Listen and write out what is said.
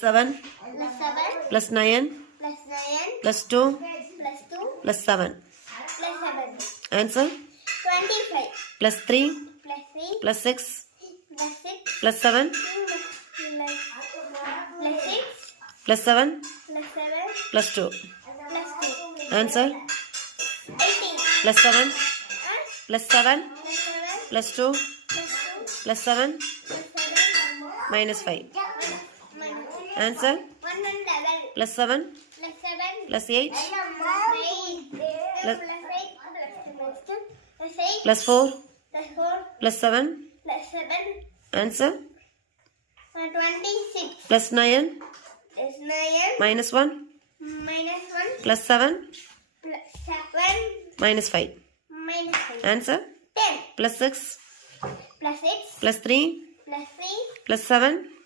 7 plus 9 plus 2 plus 7. Answer plus 3 plus 6 plus 7 plus 7 plus 2. Answer plus 7 plus 7 plus 2 plus 7 minus 5. Answer plus 7 plus 8 plus 4 plus 7. Answer plus 9 minus 1 plus 7 minus 5. Answer plus 6 plus 3 plus 7